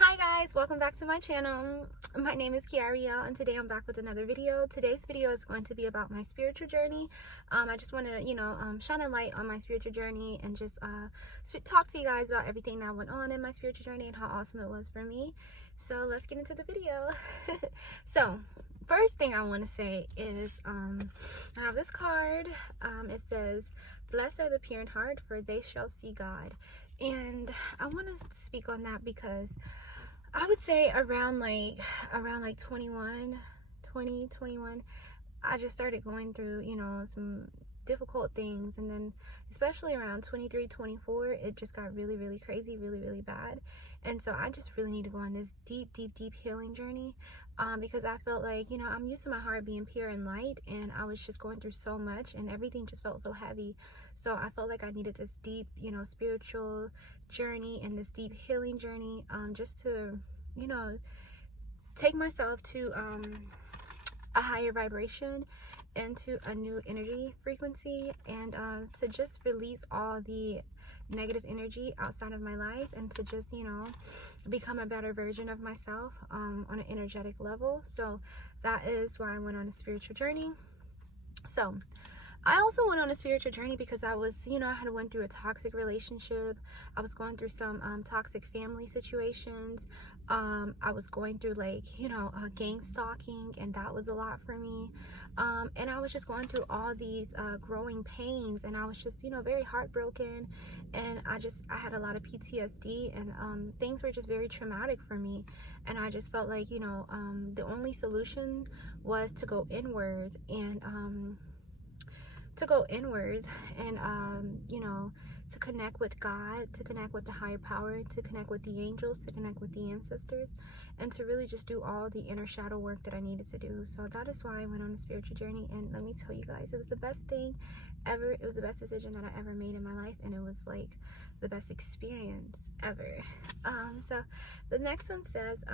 Hi guys, welcome back to my channel. My name is Kiaria and today I'm back with another video. Today's video is going to be about my spiritual journey. I just want to, shine a light on my spiritual journey and just talk to you guys about everything that went on in my spiritual journey and how awesome it was for me. So let's get into the video. So first thing I want to say is I have this card. It says, "Blessed are the pure in heart, for they shall see God." And I want to speak on that because I would say around 21, I just started going through, some difficult things. And then especially around 23, 24, it just got really, really crazy, really, really bad. And so I just really need to go on this deep, deep, deep healing journey because I felt like, I'm used to my heart being pure and light, and I was just going through so much and everything just felt so heavy. So I felt like I needed this deep, spiritual journey and this deep healing journey just to, take myself to a higher vibration, into a new energy frequency, and to just release all the negative energy outside of my life, and to just become a better version of myself on an energetic level. So that is why I went on a spiritual journey. So I also went on a spiritual journey because I was, I had went through a toxic relationship. I was going through some toxic family situations. I was going through gang stalking, and that was a lot for me. And I was just going through all these growing pains, and I was just, very heartbroken, and I had a lot of PTSD, and things were just very traumatic for me. And I just felt like, the only solution was to go inward and to connect with God, to connect with the higher power, to connect with the angels, to connect with the ancestors, and to really just do all the inner shadow work that I needed to do. So that is why I went on a spiritual journey. And let me tell you guys, it was the best thing ever. It was the best decision that I ever made in my life, and it was like the best experience ever. So the next one says,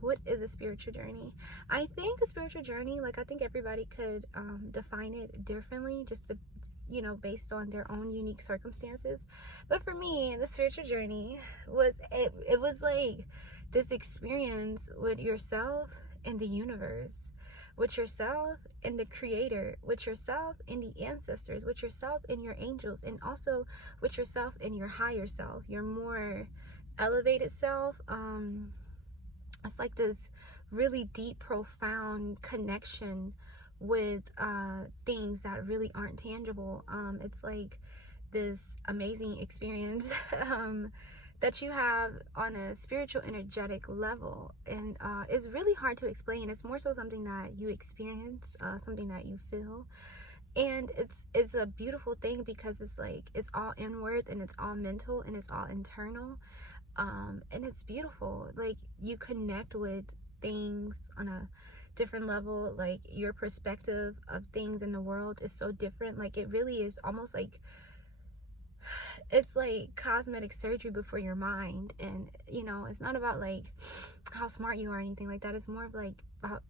what is a spiritual journey? I think a spiritual journey, I think everybody could define it differently, just to, based on their own unique circumstances. But for me, the spiritual journey was, it was like this experience with yourself and the universe, with yourself and the creator, with yourself and the ancestors, with yourself and your angels, and also with yourself and your higher self, your more elevated self. It's like this really deep, profound connection with things that really aren't tangible. It's like this amazing experience that you have on a spiritual, energetic level, and it's really hard to explain. It's more so something that you experience, something that you feel, and it's a beautiful thing because it's all inward, and it's all mental, and it's all internal, and it's beautiful. Like, you connect with things on a different level. Like, your perspective of things in the world is so different. Like, it really is almost like it's like cosmetic surgery before your mind. And it's not about like how smart you are or anything like that. It's more of like about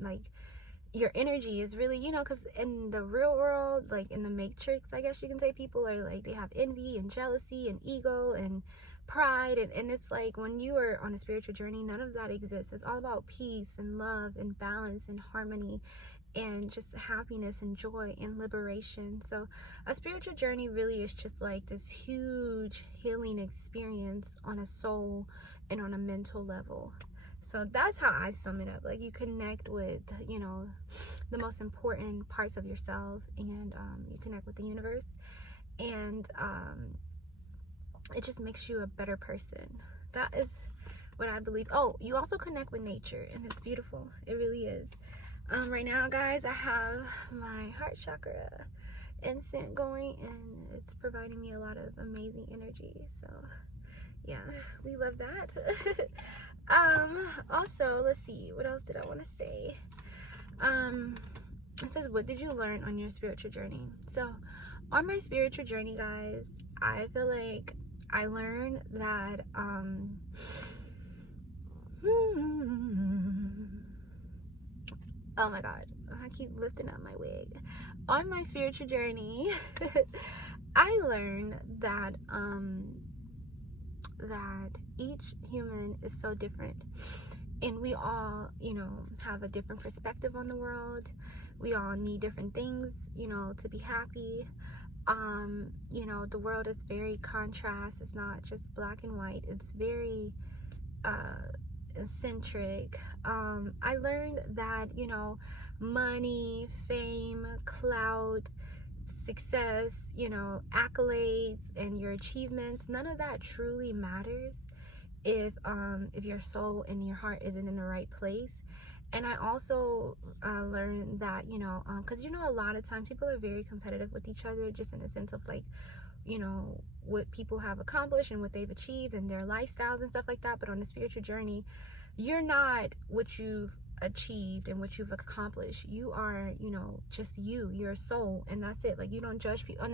like your energy is really, because in the real world, like in the Matrix, I guess you can say, people are like, they have envy and jealousy and ego and pride, and it's like, when you are on a spiritual journey, none of that exists. It's all about peace and love and balance and harmony and just happiness and joy and liberation. So a spiritual journey really is just like this huge healing experience on a soul and on a mental level. So that's how I sum it up. Like, you connect with, the most important parts of yourself, and you connect with the universe, and it just makes you a better person. That is what I believe. Oh, you also connect with nature, and it's beautiful. It really is. Right now, guys, I have my heart chakra incense going, and it's providing me a lot of amazing energy. So yeah, we love that. Also, let's see, what else did I want to say? It says, what did you learn on your spiritual journey? So on my spiritual journey, guys, I feel like I learned that oh my god, I keep lifting up my wig. On my spiritual journey, I learned that that each human is so different, and we all, you know, have a different perspective on the world. We all need different things, you know, to be happy. You know, the world is very contrast. It's not just black and white. It's very eccentric. I learned that, you know, money, fame, clout, success, you know, accolades and your achievements, none of that truly matters if your soul and your heart isn't in the right place. And I also learned that, you know, because, you know, a lot of times people are very competitive with each other, just in the sense of, like, you know, what people have accomplished and what they've achieved and their lifestyles and stuff like that. But on the spiritual journey, you're not what you've achieved and what you've accomplished. You are, you know, just you're a soul, and that's it. Like, you don't judge people on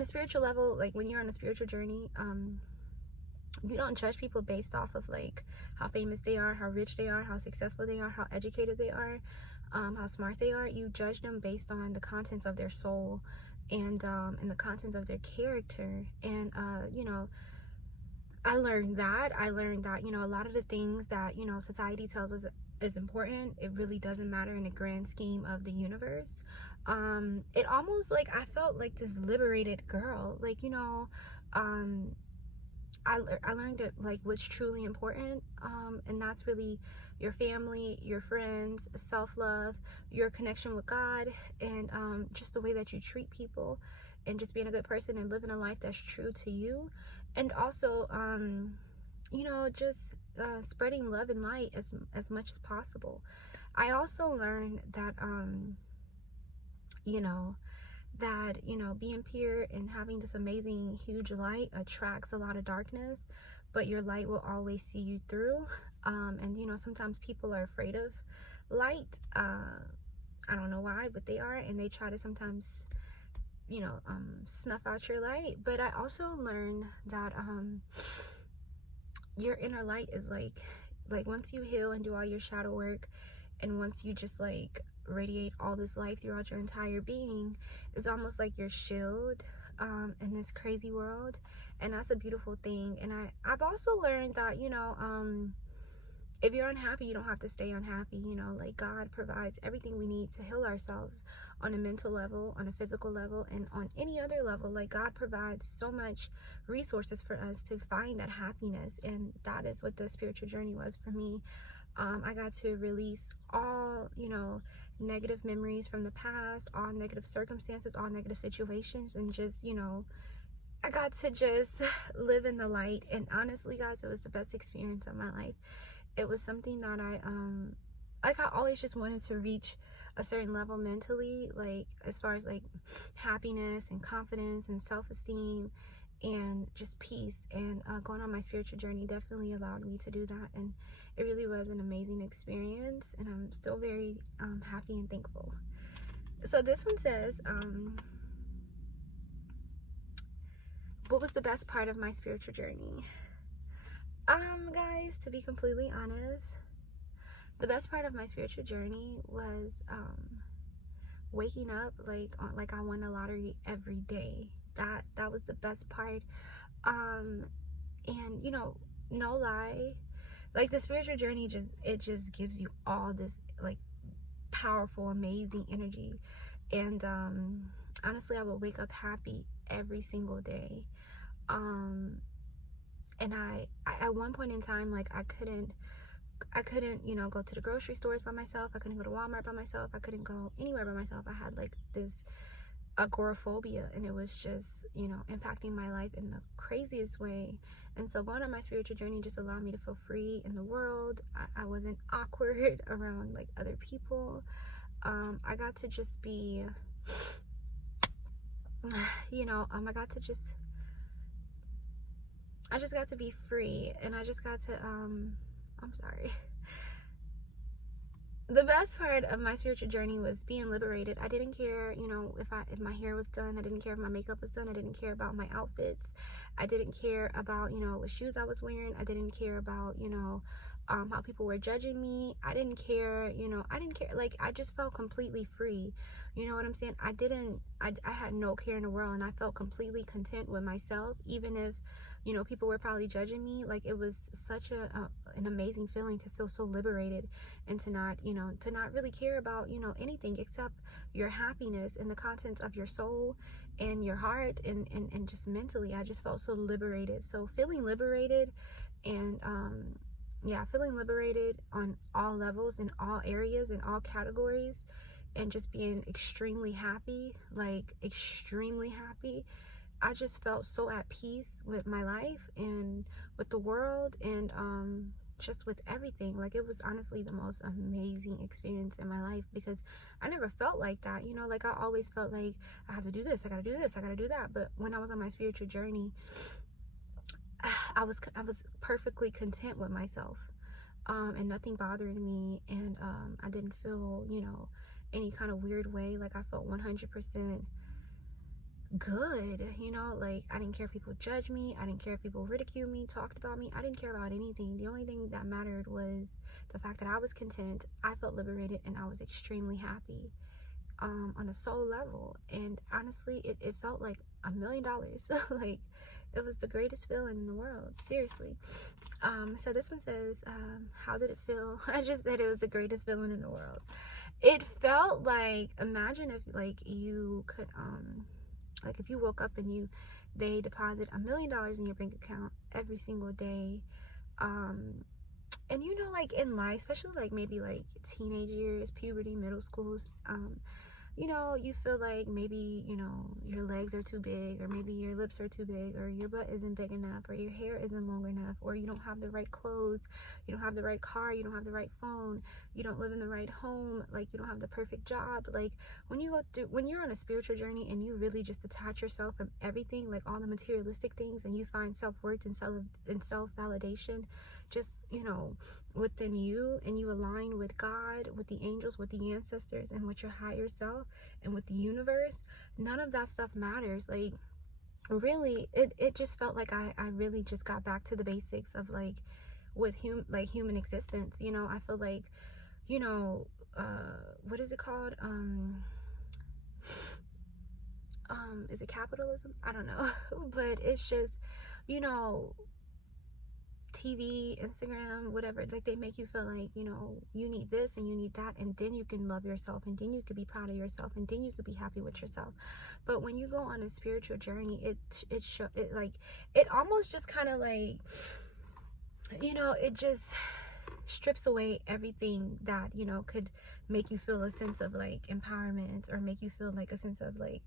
a spiritual level. Like, when you're on a spiritual journey, you don't judge people based off of, like, how famous they are, how rich they are, how successful they are, how educated they are, how smart they are. You judge them based on the contents of their soul and the contents of their character. And you know, I learned that, you know, a lot of the things that, you know, society tells us is important, it really doesn't matter in the grand scheme of the universe. It almost, like, I felt like this liberated girl, like, you know, I learned that, like, what's truly important, and that's really your family, your friends, self-love, your connection with God, and just the way that you treat people, and just being a good person and living a life that's true to you. And also, you know, just spreading love and light as much as possible. I also learned that, you know, being pure and having this amazing huge light attracts a lot of darkness, but your light will always see you through. And, you know, sometimes people are afraid of light. I don't know why, but they are, and they try to sometimes, you know, snuff out your light. But I also learned that your inner light is like once you heal and do all your shadow work, and once you just, like, radiate all this life throughout your entire being, it's almost like your shield in this crazy world. And that's a beautiful thing. And I've also learned that, you know, if you're unhappy, you don't have to stay unhappy. You know, like, God provides everything we need to heal ourselves on a mental level, on a physical level, and on any other level. Like, God provides so much resources for us to find that happiness. And that is what the spiritual journey was for me. I got to release all, you know, negative memories from the past, all negative circumstances, all negative situations, and just, you know, I got to just live in the light. And honestly, guys, it was the best experience of my life. It was something that I always just wanted to reach a certain level mentally, like, as far as, like, happiness and confidence and self-esteem and just peace. And going on my spiritual journey definitely allowed me to do that, and it really was an amazing experience, and I'm still very happy and thankful. So this one says, what was the best part of my spiritual journey? Guys, to be completely honest, the best part of my spiritual journey was waking up like I won the lottery every day. That was the best part. And, you know, no lie, like, the spiritual journey just gives you all this, like, powerful, amazing energy. And honestly, I would wake up happy every single day. And I at one point in time, like, I couldn't, you know, go to the grocery stores by myself. I couldn't go to Walmart by myself. I couldn't go anywhere by myself. I had, like, this agoraphobia, and it was just, you know, impacting my life in the craziest way. And so going on my spiritual journey just allowed me to feel free in the world. I wasn't awkward around, like, other people. I got to just be, you know, I just got to be free, and I just got to, I'm sorry. The best part of my spiritual journey was being liberated. I didn't care, you know, if my hair was done. I didn't care if my makeup was done. I didn't care about my outfits. I didn't care about, you know, what shoes I was wearing. I didn't care about, you know, how people were judging me. I didn't care, you know, I didn't care. Like, I just felt completely free. You know what I'm saying? I had no care in the world, and I felt completely content with myself, even if, you know, people were probably judging me. Like, it was such an amazing feeling to feel so liberated, and to not, you know, to not really care about, you know, anything except your happiness and the contents of your soul and your heart, and just mentally. I just felt so liberated. So feeling liberated, and yeah, feeling liberated on all levels, in all areas, in all categories, and just being extremely happy, like extremely happy. I just felt so at peace with my life and with the world, and just with everything. Like, it was honestly the most amazing experience in my life, because I never felt like that, you know. Like, I always felt like I have to do this, I gotta do this, I gotta do that. But when I was on my spiritual journey, I was perfectly content with myself, and nothing bothered me, and I didn't feel, you know, any kind of weird way. Like, I felt 100% good, you know. Like, I didn't care if people judged me, I didn't care if people ridiculed me, talked about me. I didn't care about anything. The only thing that mattered was the fact that I was content, I felt liberated, and I was extremely happy, on a soul level. And honestly, it felt like $1 million. Like, it was the greatest feeling in the world, seriously. So this one says, how did it feel? I just said it was the greatest feeling in the world. It felt like, imagine if, like, you could, like, if you woke up and they deposit $1 million in your bank account every single day, and you know, like, in life, especially like maybe like teenage years, puberty, middle schools, you know, you feel like maybe, you know, your legs are too big, or maybe your lips are too big, or your butt isn't big enough, or your hair isn't long enough, or you don't have the right clothes, you don't have the right car, you don't have the right phone, you don't live in the right home, like, you don't have the perfect job. Like, when you're on a spiritual journey and you really just detach yourself from everything, like all the materialistic things, and you find self-worth and self-validation just, you know, within you, and you align with God, with the angels, with the ancestors, and with your higher self, and with the universe, none of that stuff matters. Like, really, it just felt like I really just got back to the basics of, like, with human existence, you know. I feel like, you know, what is it called, is it capitalism? I don't know. But it's just, you know, TV, Instagram, whatever, like, they make you feel like, you know, you need this and you need that, and then you can love yourself, and then you could be proud of yourself, and then you could be happy with yourself. But when you go on a spiritual journey, it almost just kind of like, you know, it just strips away everything that, you know, could make you feel a sense of, like, empowerment, or make you feel like a sense of, like,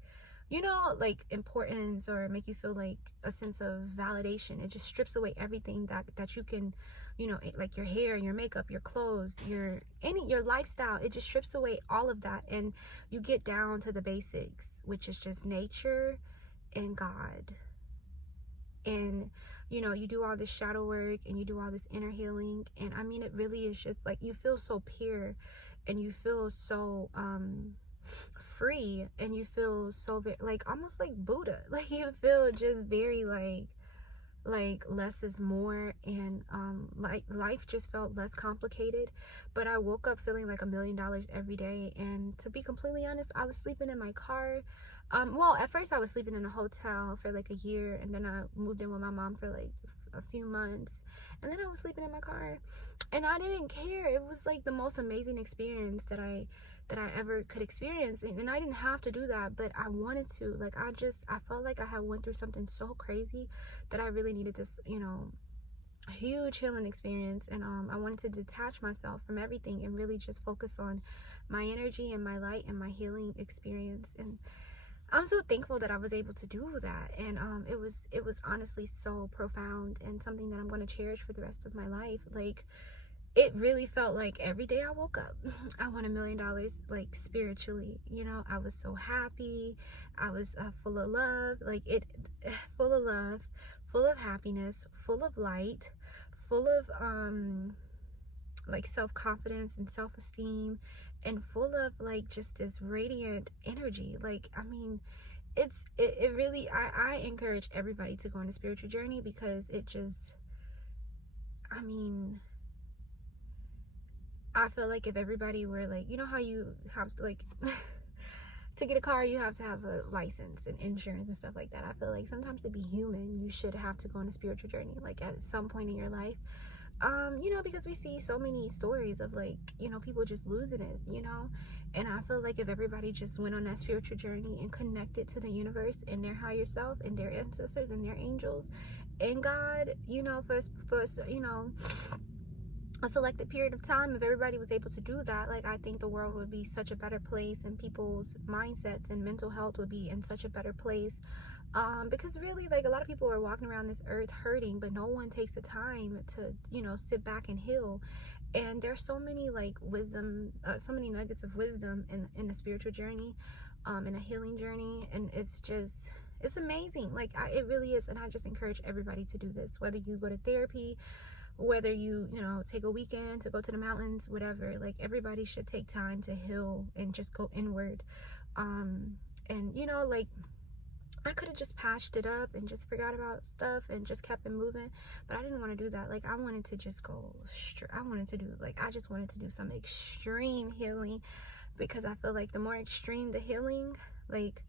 you know, like, importance, or make you feel like a sense of validation. It just strips away everything that you can, you know, like your hair, your makeup, your clothes, your lifestyle. It just strips away all of that, and you get down to the basics, which is just nature and God. And, you know, you do all this shadow work, and you do all this inner healing, and I mean, it really is just like, you feel so pure, and you feel so free, and you feel so very, like, almost like Buddha. Like, you feel just very like less is more, and like, life just felt less complicated. But I woke up feeling like $1 million every day. And to be completely honest, I was sleeping in my car. Well, at first I was sleeping in a hotel for like a year, and then I moved in with my mom for like a few months, and then I was sleeping in my car, and I didn't care. It was like the most amazing experience that I ever could experience, and I didn't have to do that, but I wanted to. Like, I felt like I had went through something so crazy that I really needed this, you know, huge healing experience. And I wanted to detach myself from everything and really just focus on my energy and my light and my healing experience. And I'm so thankful that I was able to do that. And it was honestly so profound, and something that I'm going to cherish for the rest of my life. Like, it really felt like every day I woke up, I won $1 million, like, spiritually. You know, I was so happy. I was full of love, like, full of love, full of happiness, full of light, full of like, self-confidence and self-esteem, and full of, like, just this radiant energy. Like, I mean, it really, I encourage everybody to go on a spiritual journey, because it just, I mean, I feel like if everybody were like, you know how you have, like, to get a car, you have to have a license and insurance and stuff like that. I feel like sometimes to be human, you should have to go on a spiritual journey, like at some point in your life. You know, because we see so many stories of like, you know, people just losing it, you know. And I feel like if everybody just went on that spiritual journey and connected to the universe and their higher self and their ancestors and their angels and God, you know, for you know, a selected period of time, if everybody was able to do that, like I think the world would be such a better place, and people's mindsets and mental health would be in such a better place. Because really, like, a lot of people are walking around this earth hurting, but no one takes the time to, you know, sit back and heal. And there's so many like wisdom, so many nuggets of wisdom in a spiritual journey, in a healing journey, and it's amazing. Like it really is. And I just encourage everybody to do this, whether you go to therapy, whether you know, take a weekend to go to the mountains, whatever. Like everybody should take time to heal and just go inward. And you know, like I could have just patched it up and just forgot about stuff and just kept it moving, but I didn't want to do that. Like I wanted to just go I just wanted to do some extreme healing, because I feel like the more extreme the healing, like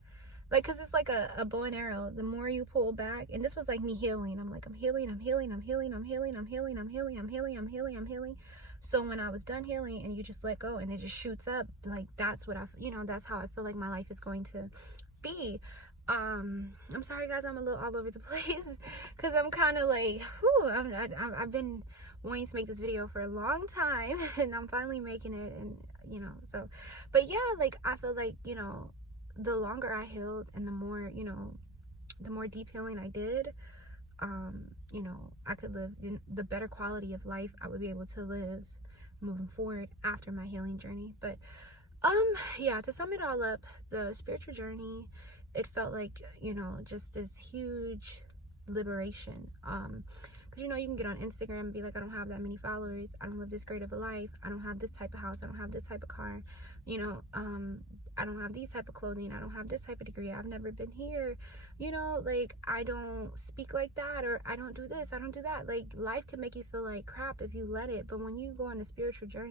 because it's like a bow and arrow. The more you pull back, and this was like me healing. I'm healing. So when I was done healing and you just let go and it just shoots up, like that's what that's how I feel like my life is going to be. I'm sorry guys, I'm a little all over the place because I'm kind of like, I've been wanting to make this video for a long time and I'm finally making it. And you know, so, but yeah, like I feel like, you know, the longer I healed and the more, you know, the more deep healing I did, you know, I could live in the better quality of life I would be able to live moving forward after my healing journey. But yeah, to sum it all up, the spiritual journey, it felt like, you know, just this huge liberation. Because, you know, you can get on Instagram and be like, I don't have that many followers, I don't live this great of a life, I don't have this type of house, I don't have this type of car, you know, I don't have these type of clothing, I don't have this type of degree, I've never been here, you know, like I don't speak like that, or I don't do this, I don't do that. Like life can make you feel like crap if you let it, but when you go on a spiritual journey,